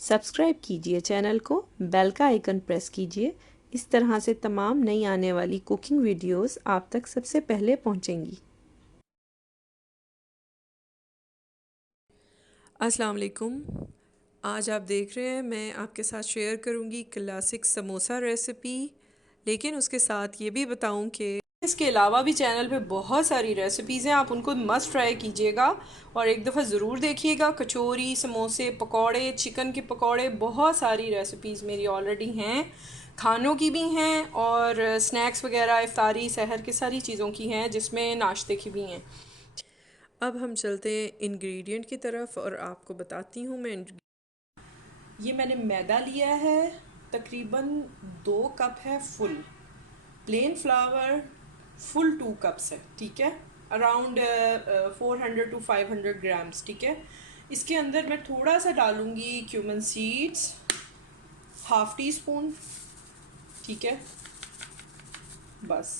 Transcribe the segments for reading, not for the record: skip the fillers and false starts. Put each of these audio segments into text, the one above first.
Subscribe कीजिए channel को, bell का आइकन प्रेस कीजिए। इस तरह से तमाम नई आने वाली कुकिंग वीडियोस आप तक सबसे पहले पहुंचेंगी। अस्सलाम वालेकुम। आज आप देख रहे हैं मैं आपके साथ शेयर करूंगी क्लासिक समोसा रेसिपी, लेकिन उसके साथ ये भी बताऊं कि इसके अलावा भी चैनल पे बहुत सारी रेसिपीज़ हैं, आप उनको मस्ट ट्राई कीजिएगा और एक दफ़ा ज़रूर देखिएगा। कचौरी, समोसे, पकौड़े, चिकन के पकौड़े, बहुत सारी रेसिपीज़ मेरी ऑलरेडी हैं, खानों की भी हैं और स्नैक्स वगैरह, इफ्तारी, सहर की सारी चीज़ों की हैं, जिसमें नाश्ते की भी हैं। अब हम चलते हैं इंग्रेडिएंट की तरफ और आपको बताती हूँ मैं। ये मैंने मैदा लिया है, तकरीबन 2 कप है full. Plane flower full 2 cups है, ठीक है। अराउंड 400 to 500 ग्राम्स, ठीक है। इसके अंदर मैं थोड़ा सा डालूंगी cumin seeds, half tea spoon, ठीक है, बस।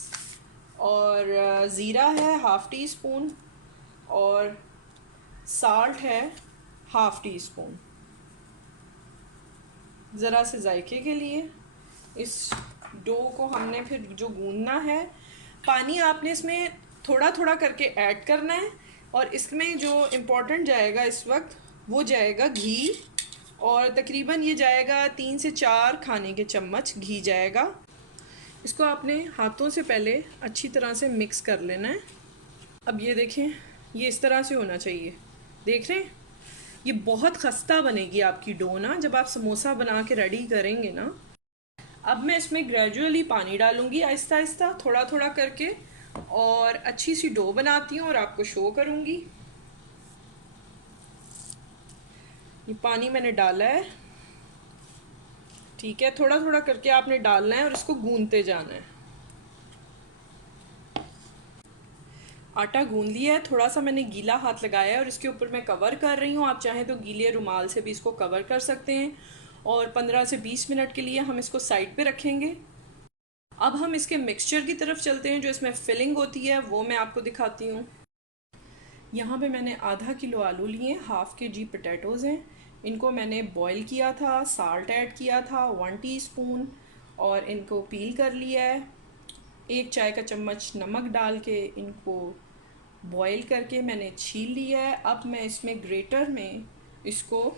और ज़ीरा है हाफ टी स्पून, और साल्ट है हाफ टी स्पून, ज़रा से जायके के लिए। इस डो को हमने फिर जो गूंदना है, पानी आपने इसमें थोड़ा थोड़ा करके ऐड करना है। और इसमें जो इम्पोर्टेंट जाएगा इस वक्त, वो जाएगा घी, और तकरीबन ये जाएगा 3 से 4 खाने के चम्मच घी जाएगा। इसको आपने हाथों से पहले अच्छी तरह से मिक्स कर लेना है। अब ये देखें, ये इस तरह से होना चाहिए, देख रहे हैं। ये बहुत खस्ता बनेगी आपकी डो ना, जब आप समोसा बना के रेडी करेंगे ना। अब मैं इसमें ग्रेजुअली पानी डालूंगी, आहिस्ता आहिस्ता, थोड़ा थोड़ा करके, और अच्छी सी डो बनाती हूँ और आपको शो करूँगी। ये पानी मैंने डाला है, ठीक है। थोड़ा थोड़ा करके आपने डालना है और इसको गूंदते जाना है। आटा गूंद लिया है, थोड़ा सा मैंने गीला हाथ लगाया है और इसके ऊपर मैं कवर कर रही हूँ। आप चाहें तो गीले रुमाल से भी इसको कवर कर सकते हैं। और 15 से 20 मिनट के लिए हम इसको साइड पे रखेंगे। अब हम इसके मिक्सचर की तरफ चलते हैं, जो इसमें फिलिंग होती है वो मैं आपको दिखाती हूँ। यहाँ पे मैंने आधा किलो आलू लिए, हाफ के जी पोटैटोज़ हैं। इनको मैंने बॉईल किया था, साल्ट ऐड किया था 1 टीस्पून, और इनको पील कर लिया है। 1 चाय का चम्मच नमक डाल के इनको बॉईल करके मैंने छील लिया है। अब मैं इसमें ग्रेटर में इसको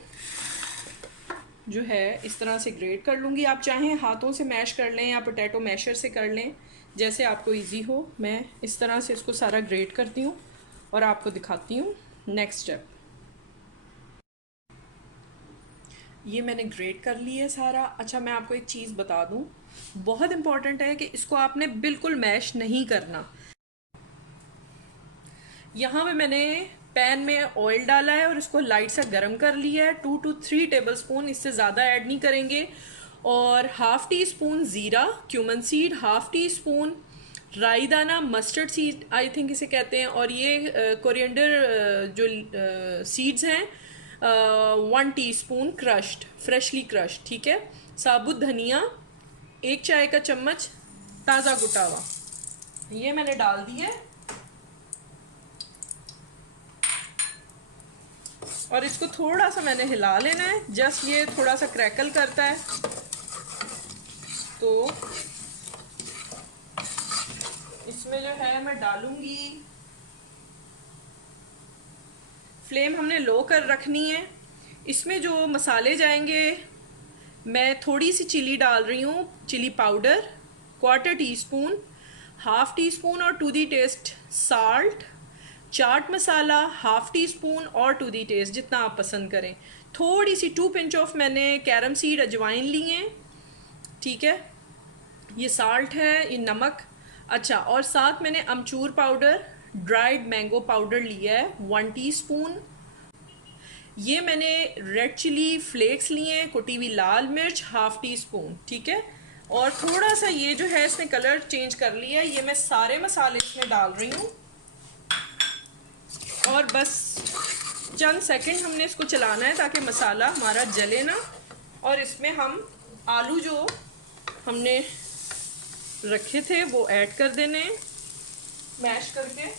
जो है इस तरह से ग्रेट कर लूँगी। आप चाहें हाथों से मैश कर लें या पोटैटो मैशर से कर लें, जैसे आपको इजी हो। मैं इस तरह से इसको सारा ग्रेट करती हूँ और आपको दिखाती हूँ नेक्स्ट स्टेप। ये मैंने ग्रेट कर लिया है सारा। अच्छा, मैं आपको एक चीज़ बता दूँ, बहुत इम्पॉर्टेंट है कि इसको आपने बिल्कुल मैश नहीं करना। यहाँ पे मैंने पैन में ऑयल डाला है और इसको लाइट सा गर्म कर लिया है। 2 to 3 टेबल स्पून, इससे ज़्यादा ऐड नहीं करेंगे। और हाफ टी स्पून ज़ीरा, cumin seed half tea spoon, राई दाना, मस्टर्ड सीड आई थिंक इसे कहते हैं, और ये कोरिएंडर जो सीड्स हैं, 1 टीस्पून क्रश्ड, फ्रेशली क्रश्ड, ठीक है। साबुत धनिया 1 चाय का चम्मच, ताज़ा कुटा हुआ, ये मैंने डाल दिया है। और इसको थोड़ा सा मैंने हिला लेना है, जस्ट ये थोड़ा सा क्रैकल करता है तो इसमें जो है मैं डालूंगी। फ्लेम हमने लो कर रखनी है। इसमें जो मसाले जाएंगे, मैं थोड़ी सी चिली डाल रही हूँ, chilli powder 1/4 teaspoon, half teaspoon और to the taste salt, chaat masala half teaspoon और टू दी टेस्ट जितना आप पसंद करें। थोड़ी सी 2 पिंच ऑफ मैंने कैरम सीड अजवाइन ली हैं, ठीक है। ये साल्ट है, ये नमक। अच्छा, और साथ मैंने अमचूर पाउडर, ड्राइड मैंगो पाउडर लिया है 1 टीस्पून। ये मैंने रेड चिली फ्लेक्स लिए हैं, कुटी हुई लाल मिर्च हाफ टी स्पून, ठीक है। और थोड़ा सा ये जो है इसने कलर चेंज कर लिया है। ये मैं सारे मसाले इसमें डाल रही हूँ और बस चंद सेकंड हमने इसको चलाना है ताकि मसाला हमारा जले ना। और इसमें हम आलू जो हमने रखे थे वो ऐड कर देने हैं मैश करके।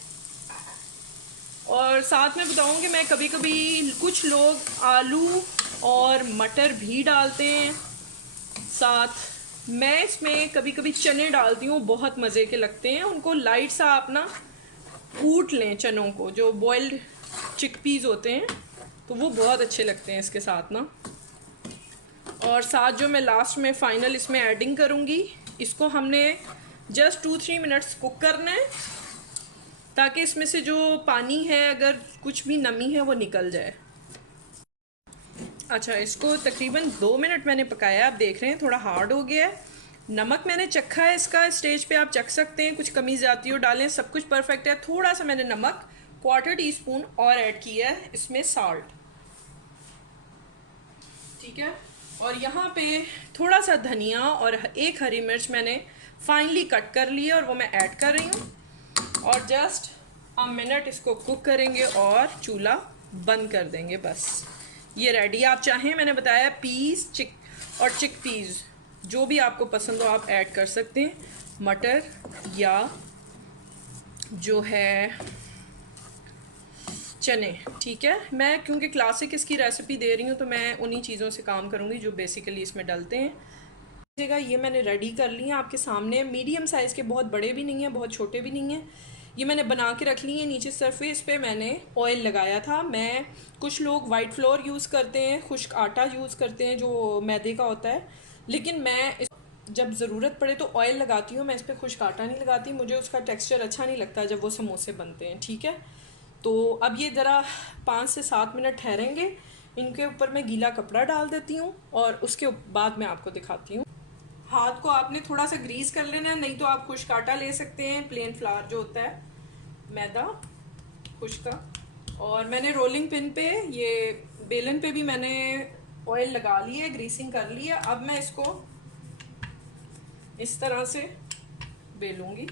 और साथ में बताऊँ कि मैं कभी कभी कुछ लोग आलू और मटर भी डालते हैं, साथ मैं इसमें कभी कभी चने डालती हूँ, बहुत मज़े के लगते हैं। उनको लाइट सा आप ना कूट लें, चनों को, जो बॉइल्ड चिकपीस होते हैं, तो वो बहुत अच्छे लगते हैं इसके साथ ना। और साथ जो मैं लास्ट में फ़ाइनल इसमें ऐडिंग करूँगी, इसको हमने जस्ट 2-3 मिनट्स कुक करना है, ताकि इसमें से जो पानी है, अगर कुछ भी नमी है, वो निकल जाए। अच्छा, इसको तकरीबन 2 मिनट मैंने पकाया। आप देख रहे हैं थोड़ा हार्ड हो गया है। नमक मैंने चखा है, इसका स्टेज पे आप चख सकते हैं, कुछ कमी ज़्यादा हो डालें, सब कुछ परफेक्ट है। थोड़ा सा मैंने नमक 1/4 टीस्पून और ऐड किया है इसमें, साल्ट, ठीक है। और यहाँ पे थोड़ा सा धनिया और 1 हरी मिर्च मैंने फाइनली कट कर ली है, और वो मैं ऐड कर रही हूँ। और जस्ट अ मिनट इसको कुक करेंगे और चूल्हा बंद कर देंगे। बस ये रेडी। आप चाहें, मैंने बताया पीस चिक पीस जो भी आपको पसंद हो आप ऐड कर सकते हैं, मटर या जो है चने, ठीक है। मैं क्योंकि क्लासिक इसकी रेसिपी दे रही हूँ, तो मैं उन्हीं चीज़ों से काम करूँगी जो बेसिकली इसमें डलते हैं। जगह ये मैंने रेडी कर ली है आपके सामने, मीडियम साइज़ के, बहुत बड़े भी नहीं हैं, बहुत छोटे भी नहीं हैं। ये मैंने बना के रख ली है। नीचे सरफेस पे मैंने ऑयल लगाया था। मैं, कुछ लोग वाइट फ्लोर यूज़ करते हैं, खुश्क आटा यूज़ करते हैं जो मैदे का होता है, लेकिन मैं जब ज़रूरत पड़े तो ऑयल लगाती हूँ। मैं इस पर खुश्क आटा नहीं लगाती, मुझे उसका टेक्सचर अच्छा नहीं लगता जब वो समोसे बनते हैं, ठीक है। तो अब ये ज़रा 5 से 7 मिनट ठहरेंगे। इनके ऊपर मैं गीला कपड़ा डाल देती हूँ, और उसके बाद मैं आपको दिखाती हूँ। हाथ को आपने थोड़ा सा ग्रीस कर लेना है, नहीं तो आप खुश्क आटा ले सकते हैं, प्लेन फ्लावर जो होता है, मैदा खुश्क का। और मैंने रोलिंग पिन पे, ये बेलन पे भी मैंने ऑयल लगा ली है, ग्रीसिंग कर ली है। अब मैं इसको इस तरह से बेलूंगी,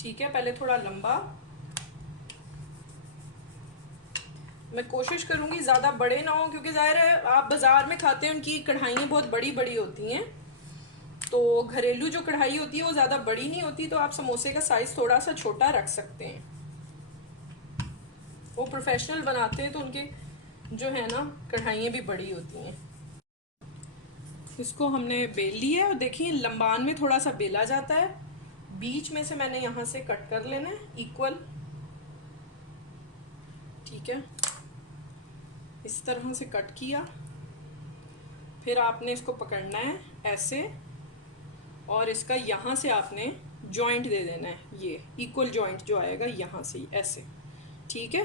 ठीक है। पहले थोड़ा लंबा, मैं कोशिश करूंगी ज़्यादा बड़े ना हो, क्योंकि ज़ाहिर है आप बाज़ार में खाते हैं उनकी कढ़ाइयाँ बहुत बड़ी बड़ी होती हैं, तो घरेलू जो कढ़ाई होती है वो ज़्यादा बड़ी नहीं होती, तो आप समोसे का साइज़ थोड़ा सा छोटा रख सकते हैं। वो प्रोफेशनल बनाते हैं तो उनके जो है ना कढ़ाइयाँ भी बड़ी होती हैं। इसको हमने बेल लिया है, और देखिए लंबान में थोड़ा सा बेला जाता है। बीच में से मैंने यहाँ से कट कर लेना है इक्वल, ठीक है। इस तरह से कट किया, फिर आपने इसको पकड़ना है ऐसे, और इसका यहाँ से आपने जॉइंट दे देना है, ये इक्वल जॉइंट जो आएगा यहाँ से ऐसे, ठीक है।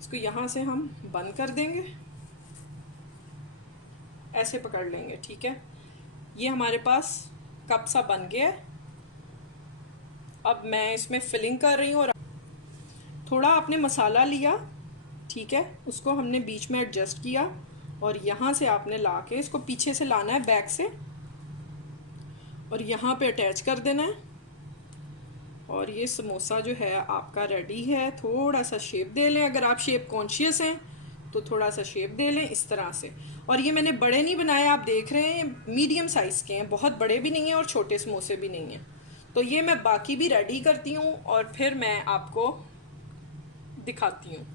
इसको यहाँ से हम बंद कर देंगे, ऐसे पकड़ लेंगे, ठीक है। ये हमारे पास कप सा बन गया है। अब मैं इसमें फिलिंग कर रही हूँ, और थोड़ा आपने मसाला लिया, ठीक है, उसको हमने बीच में एडजस्ट किया, और यहाँ से आपने ला के इसको पीछे से लाना है, बैक से, और यहाँ पे अटैच कर देना है। और ये समोसा जो है आपका रेडी है। थोड़ा सा शेप दे लें, अगर आप शेप कॉन्शियस हैं तो थोड़ा सा शेप दे लें इस तरह से। और ये मैंने बड़े नहीं बनाए, आप देख रहे हैं मीडियम साइज़ के हैं, बहुत बड़े भी नहीं हैं और छोटे समोसे भी नहीं हैं। तो ये मैं बाकी भी रेडी करती हूँ, और फिर मैं आपको दिखाती हूँ।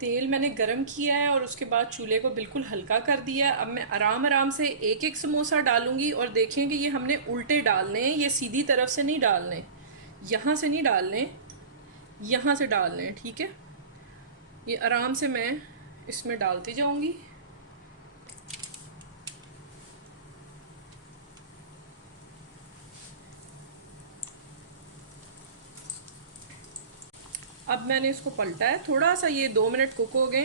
तेल मैंने गरम किया है, और उसके बाद चूल्हे को बिल्कुल हल्का कर दिया है। अब मैं आराम आराम से एक एक समोसा डालूंगी, और देखें कि ये हमने उल्टे डालने हैं, ये सीधी तरफ से नहीं डालने, यहाँ से नहीं डालने, यहाँ से डालने हैं, ठीक है। ये आराम से मैं इसमें डालती जाऊंगी। अब मैंने इसको पलटा है, थोड़ा सा ये 2 मिनट कुक हो गए।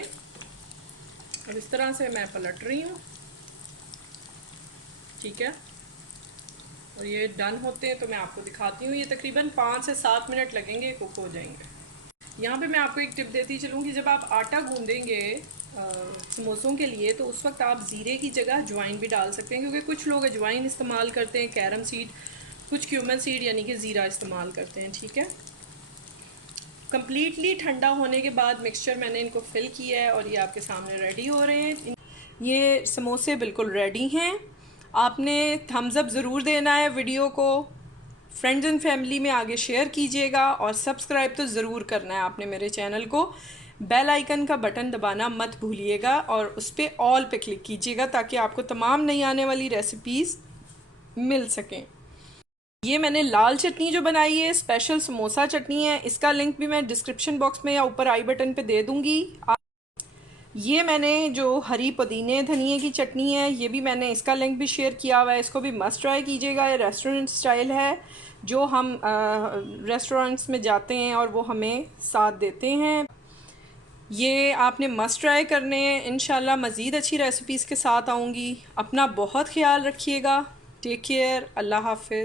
अब इस तरह से मैं पलट रही हूँ, ठीक है। और ये डन होते हैं तो मैं आपको दिखाती हूँ। ये तकरीबन 5 से 7 मिनट लगेंगे, कुक हो जाएंगे। यहाँ पे मैं आपको एक टिप देती चलूँगी, जब आप आटा गूंदेंगे समोसों के लिए, तो उस वक्त आप ज़ीरे की जगह अजवाइन भी डाल सकते हैं, क्योंकि कुछ लोग अजवाइन इस्तेमाल करते हैं, कैरम सीड, कुछ क्यूमन सीड यानी कि ज़ीरा इस्तेमाल करते हैं, ठीक है। कम्प्लीटली ठंडा होने के बाद मिक्सचर मैंने इनको फिल किया है, और ये आपके सामने रेडी हो रहे हैं। ये समोसे बिल्कुल रेडी हैं। आपने थम्स अप ज़रूर देना है वीडियो को, फ्रेंड्स एंड फैमिली में आगे शेयर कीजिएगा, और सब्सक्राइब तो ज़रूर करना है आपने मेरे चैनल को। बेल आइकन का बटन दबाना मत भूलिएगा और उस पर ऑल पे क्लिक कीजिएगा ताकि आपको तमाम नई आने वाली रेसिपीज़ मिल सकें। ये मैंने लाल चटनी जो बनाई है स्पेशल समोसा चटनी है, इसका लिंक भी मैं डिस्क्रिप्शन बॉक्स में या ऊपर आई बटन पे दे दूँगी। ये मैंने जो हरी पुदीने धनिए की चटनी है, ये भी मैंने इसका लिंक भी शेयर किया हुआ है, इसको भी मस्ट ट्राई कीजिएगा। ये रेस्टोरेंट स्टाइल है जो हम रेस्टोरेंट्स में जाते हैं और वो हमें साथ देते हैं। ये आपने मस्ट ट्राई करने हैं। इंशाल्लाह मज़ीद अच्छी रेसिपीज़ के साथ आऊँगी। अपना बहुत ख्याल रखिएगा। Take care. अल्लाह हाफ़िज़।